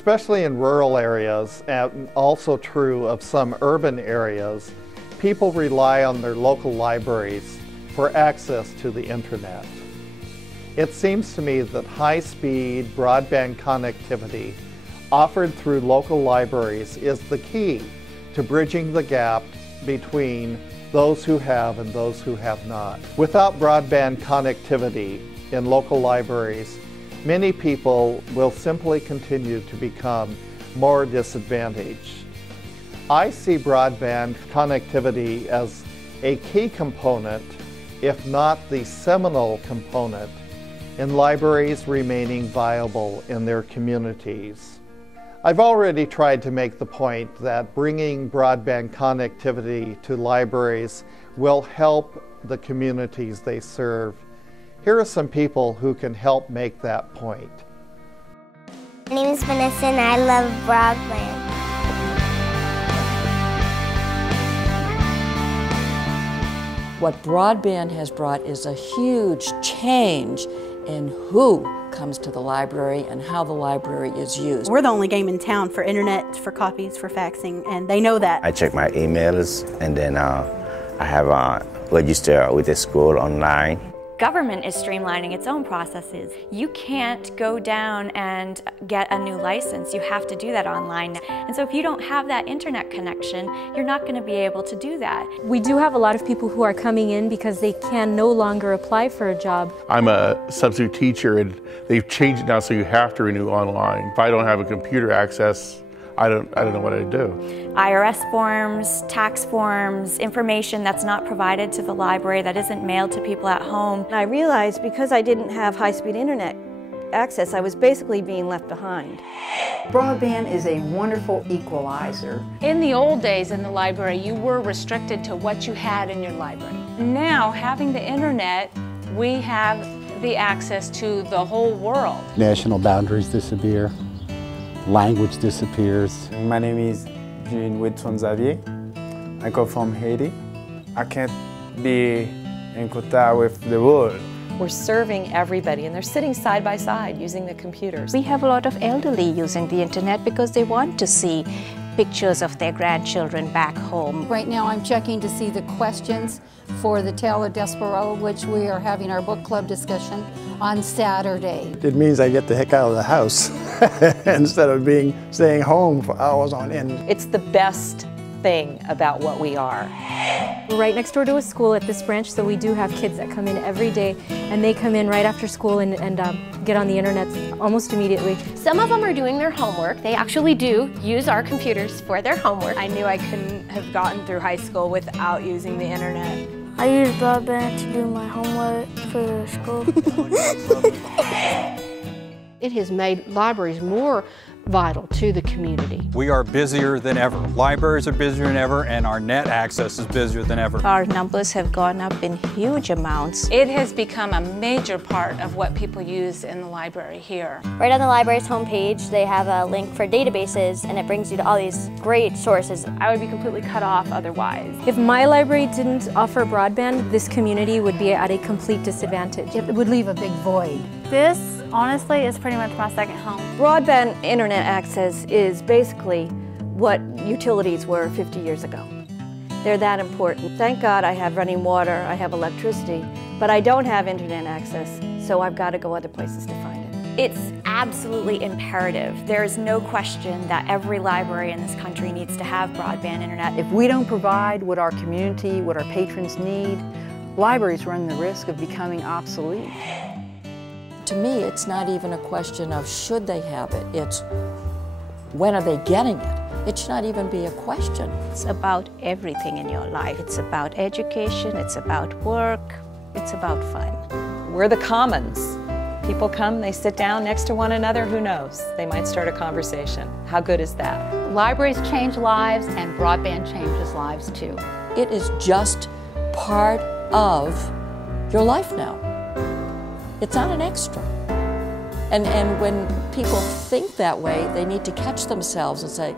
Especially in rural areas, and also true of some urban areas, people rely on their local libraries for access to the internet. It seems to me that high-speed broadband connectivity offered through local libraries is the key to bridging the gap between those who have and those who have not. Without broadband connectivity in local libraries, many people will simply continue to become more disadvantaged. I see broadband connectivity as a key component, if not the seminal component, in libraries remaining viable in their communities. I've already tried to make the point that bringing broadband connectivity to libraries will help the communities they serve. Here are some people who can help make that point. My name is Vanessa and I love broadband. What broadband has brought is a huge change in who comes to the library and how the library is used. We're the only game in town for internet, for copies, for faxing, and they know that. I check my emails and then I have registered with the school online. Government is streamlining its own processes. You can't go down and get a new license. You have to do that online. And so if you don't have that internet connection, you're not going to be able to do that. We do have a lot of people who are coming in because they can no longer apply for a job. I'm a substitute teacher and they've changed it now so you have to renew online. If I don't have a computer access, I don't know what I'd do. IRS forms, tax forms, information that's not provided to the library, that isn't mailed to people at home. I realized because I didn't have high-speed internet access, I was basically being left behind. Broadband is a wonderful equalizer. In the old days in the library, you were restricted to what you had in your library. Now, having the internet, we have the access to the whole world. National boundaries disappear. Language disappears. My name is Jean-Whitson Xavier. I come from Haiti. I can't be in contact with the world. We're serving everybody and they're sitting side by side using the computers. We have a lot of elderly using the internet because they want to see pictures of their grandchildren back home. Right now I'm checking to see the questions for the Tale of Despereaux, which we are having our book club discussion on Saturday. It means I get the heck out of the house instead of staying home for hours on end. It's the best thing about what we are. We're right next door to a school at this branch, so we do have kids that come in every day, and they come in right after school and get on the internet almost immediately. Some of them are doing their homework. They actually do use our computers for their homework. I knew I couldn't have gotten through high school without using the internet. I use broadband to do my homework for school. It has made libraries more vital to the community. We are busier than ever. Libraries are busier than ever, and our net access is busier than ever. Our numbers have gone up in huge amounts. It has become a major part of what people use in the library here. Right on the library's homepage, they have a link for databases, and it brings you to all these great sources. I would be completely cut off otherwise. If my library didn't offer broadband, this community would be at a complete disadvantage. It would leave a big void. This, honestly, is pretty much my second home. Broadband internet access is basically what utilities were 50 years ago. They're that important. Thank God I have running water, I have electricity, but I don't have internet access, so I've got to go other places to find it. It's absolutely imperative. There's no question that every library in this country needs to have broadband internet. If we don't provide what our community, what our patrons need, libraries run the risk of becoming obsolete. To me, it's not even a question of should they have it, it's when are they getting it? It should not even be a question. It's about everything in your life. It's about education, it's about work, it's about fun. We're the commons. People come, they sit down next to one another, who knows? They might start a conversation. How good is that? Libraries change lives and broadband changes lives too. It is just part of your life now. It's not an extra. And when people think that way, they need to catch themselves and say,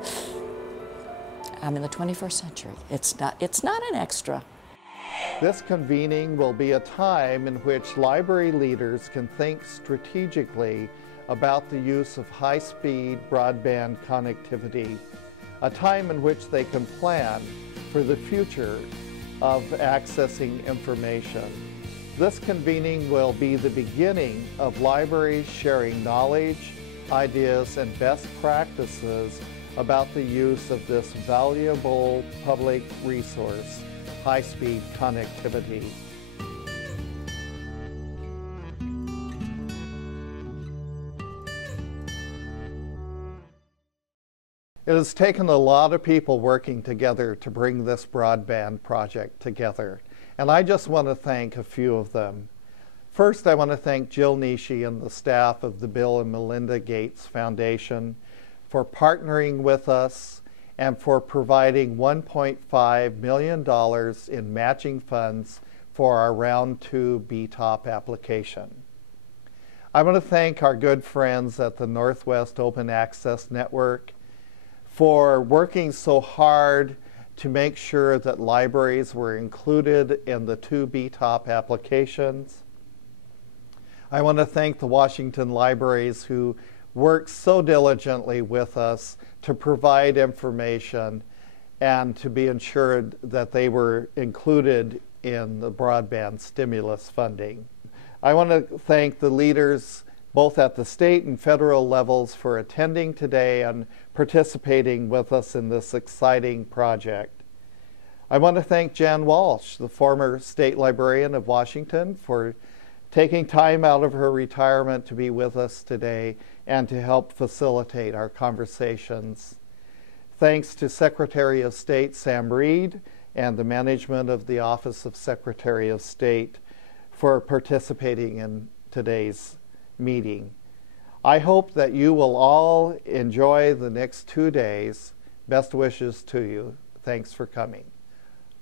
I'm in the 21st century. It's not an extra. This convening will be a time in which library leaders can think strategically about the use of high-speed broadband connectivity, a time in which they can plan for the future of accessing information. This convening will be the beginning of libraries sharing knowledge, ideas, and best practices about the use of this valuable public resource, high-speed connectivity. It has taken a lot of people working together to bring this broadband project together, and I just want to thank a few of them. First, I want to thank Jill Nishi and the staff of the Bill and Melinda Gates Foundation for partnering with us and for providing $1.5 million in matching funds for our Round 2 BTOP application. I want to thank our good friends at the Northwest Open Access Network for working so hard to make sure that libraries were included in the 2 BTOP applications. I want to thank the Washington Libraries who worked so diligently with us to provide information and to be ensured that they were included in the broadband stimulus funding. I want to thank the leaders both at the state and federal levels for attending today and participating with us in this exciting project. I want to thank Jan Walsh, the former state librarian of Washington, for taking time out of her retirement to be with us today and to help facilitate our conversations. Thanks to Secretary of State Sam Reed and the management of the Office of Secretary of State for participating in today's meeting. I hope that you will all enjoy the next 2 days. Best wishes to you. Thanks for coming.